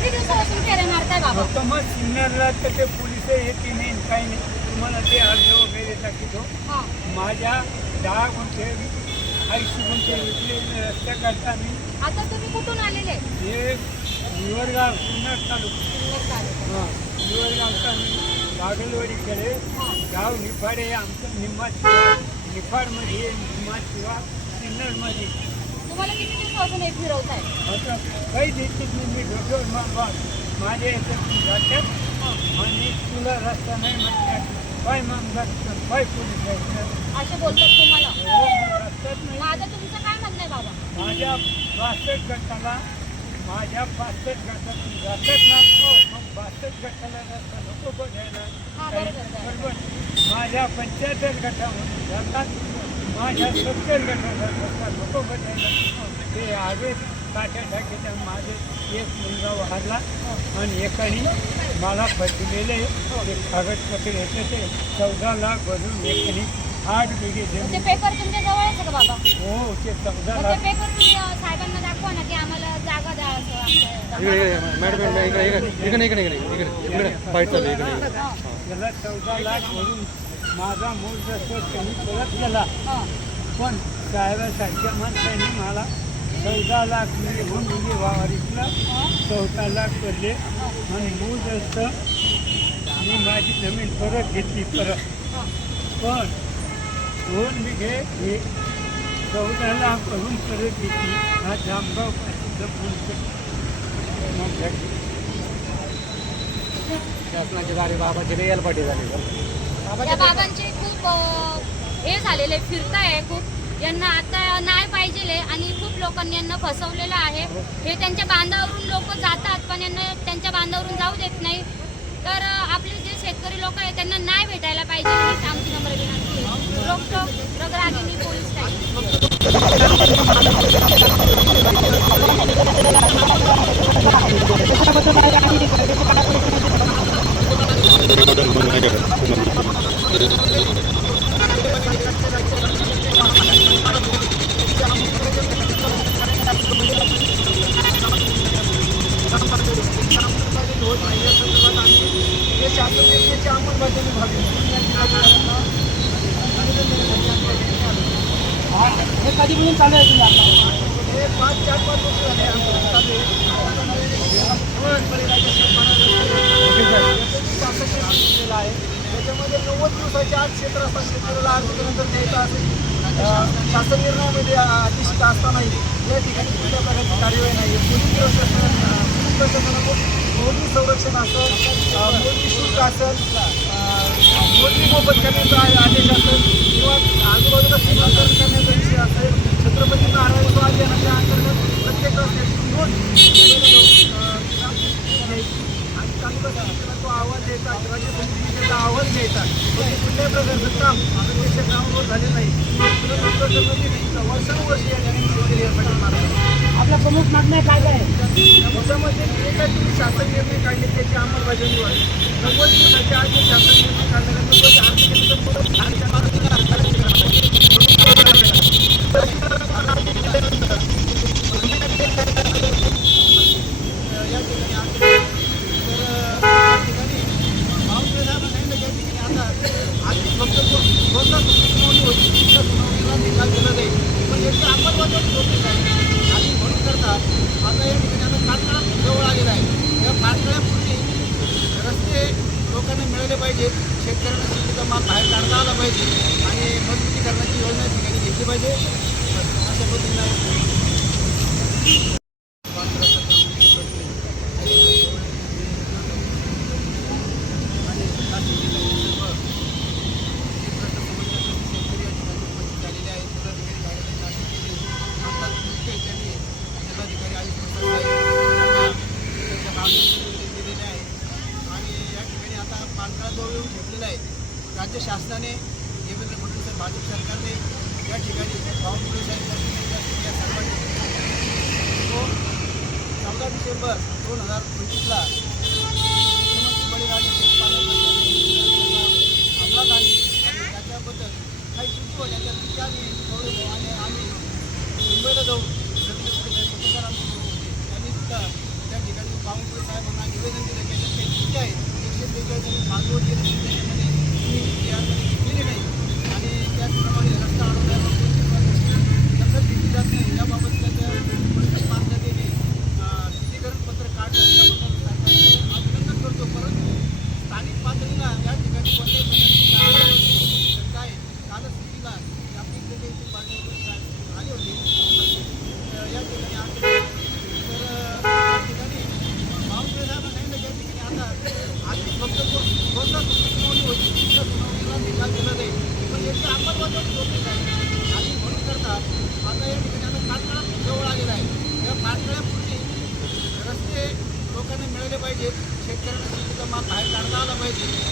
किती दिवसापासून फेऱ्या मारताय बाबा? फक्त मग सिन्नरला तर ते पोलिस येते नाही काही नाही. तुम्हाला ते अर्ज वगैरे दाखवतो. हा. माझ्या 10 गुंठे 80 गुंठे विकले रस्त्याकरता मी. आता तुम्ही कुठून आलेले? हे हिवरगाव सिन्नर तालुका. हां, हिवरगावचा मी गागलवाडीकडे गाव निफाड आहे आमचं. निफाडमध्ये निम्मात किंवा सिन्नरमध्ये. तुम्हाला किती दिवसापासून हे फिरवताय? आता काही दिवशी मी डोक्यावर माझ्या याच्यातून जातात आणि तुला रस्ता नाही म्हटलं काय मागतात काय पोलीस आहेत असे बोलतात तुम्हाला? रस्त्यात नाही. माझं तुमचं काय म्हणणं आहे बाबा? माझ्या 62 गटाला माझ्या 65 गटातून जातात ना. मग 62 गटाला रस्ता नको बघायला. हा, बरोबर. बरोबर. माझ्या 75 गटामधून जातात. माझ्या 70 गटाला रस्ता नको बघायला. ते आगे काट्या टाकीच्या माझे एक मुलगा वाढला आणि एकाने मला फसलेले ते कागदपत्र येते ते 14 लाख भरून एकाने 8 बिघे ते जमीन. पेपर तुमच्या जवळ आहे का बाबा? हो, ते 14 मग लाख. ते पेपर तुम्ही साहेबांना दाखवा ना की आम्हाला जागा द्या असं त्याला 14 लाख भरून माझा मूळ रस्ता त्यांनी परत केला. पण साहेबासारख्या माणसांनी मला 14 लाख म्हणजे म्हणून वावरीतला 14 लाख पडले आणि मूळ रस्ता मी माझी जमीन परत घेतली परत. पण 2 बिघे हे 14 लाख भरून परत घेतली. हा जामगाव शासनाचे दारे बाबाचे यालपाटी झाले. त्या बाबांचे खूप हे झालेले फिरताय खूप. यांना आता नाही पाहिजे आणि खूप लोकांनी यांना फसवलेलं आहे. हे त्यांच्या बांधावरून लोक जातात पण यांना त्यांच्या बांधावरून जाऊ देत नाही. तर आपले जे शेतकरी लोक आहेत त्यांना न्याय भेटायला पाहिजे हीच आमची नम्र विनंती आहे. रोकटोक रगरागिनी पोलीस हे कधीपासून चालू आहे तुम्ही आता? हे 4-5 वर्ष झाले आंदोलन चालू आहे. त्याच्यामध्ये 90 दिवसाच्या आत क्षेत्र असतात. शेतकऱ्याला अर्ज केल्यानंतर द्यायचा असेल शासन निर्णयामध्ये अतिष्ठ असतानाही या ठिकाणी कुठल्या प्रकारची कार्यवाही नाही आहे. पोलीस प्रशासनाकडून मोठी संरक्षण असेल, मोठी शुल्क असेल, मोठी मोफत करण्याचा आदेश असेल किंवा आजूबाजूला सीमांकन करण्याचा विषय असेल. छत्रपती नारायण अभियानाच्या अंतर्गत प्रत्येक रस्त्याची नोंद आणि तालुका तो अहवाल द्यायचा, राज्य समितीचा अहवाल द्यायचा. कुठल्याही प्रकारचं काम प्रत्यक्ष ग्राउंडवर झाले नाही. वर्षानुवर्ष या ठिकाणी शेतकरी यासाठी मारतात. आपल्या प्रमुख मागण्या काय आहे? त्याच्यामध्ये जे काही तुम्ही शासन निर्णय काढले त्याची अंमलबजावणी व्हावी. 90 दिवसाच्या आत जे शासन निर्णय लोकांना मिळाले पाहिजे. शेतकऱ्यांना शेतीचा माल बाहेर काढता आला पाहिजे आणि मजबूतीकरणाची योजना ठिकाणी घेतली पाहिजे. अशा पद्धतीने राज्य शासनाने देवेंद्र फडणवीस भाजप सरकारने या ठिकाणी बावनकुळे साहेब या सर्वांनी तो 14 डिसेंबर 2025ला मुख्यमंत्री बळीराजाचे अंमलात आली आणि त्याच्याबद्दल काही चुकतो त्याच्या चुकी आणि आम्ही मुंबईला जाऊन त्यांनी सुद्धा त्या ठिकाणी बावनकुळे साहेबांना निवेदन दिलं की याच्यात काही चुकी आहे 143 बाजूवर गेली त्याच्यामध्ये यामध्ये घेतलेली नाही आणि त्याचप्रमाणे रस्ता अडवण्याबाबत दखल घेतली जात नाही याबाबत त्याच्या मागण्यात येणे शुद्धीकरण पत्र काढलं त्याबद्दल सरकारचे अभिनंदन करतो. परंतु स्थानिक पातळीला या ठिकाणी कोणत्याही प्रकारची शंका आहे. कालच स्थितीला आपली इथे पार्टी आली होती या ठिकाणी तर या ठिकाणी बावनकुळे साहेबांना सांगितलं की या ठिकाणी आता आधी फक्त कोणता सुनावणी होती त्या सुनावणीला निकाल दिला जाईल पण याची अंमलबजावणी होत नाही आणि म्हणून करता आता या ठिकाणी आता पाटकाळा जवळ आलेला आहे. या पाटकाळ्यापूर्वी रस्ते लोकांना मिळाले पाहिजेत. शेतकऱ्यांना शेतीचा माल बाहेर काढता आला पाहिजे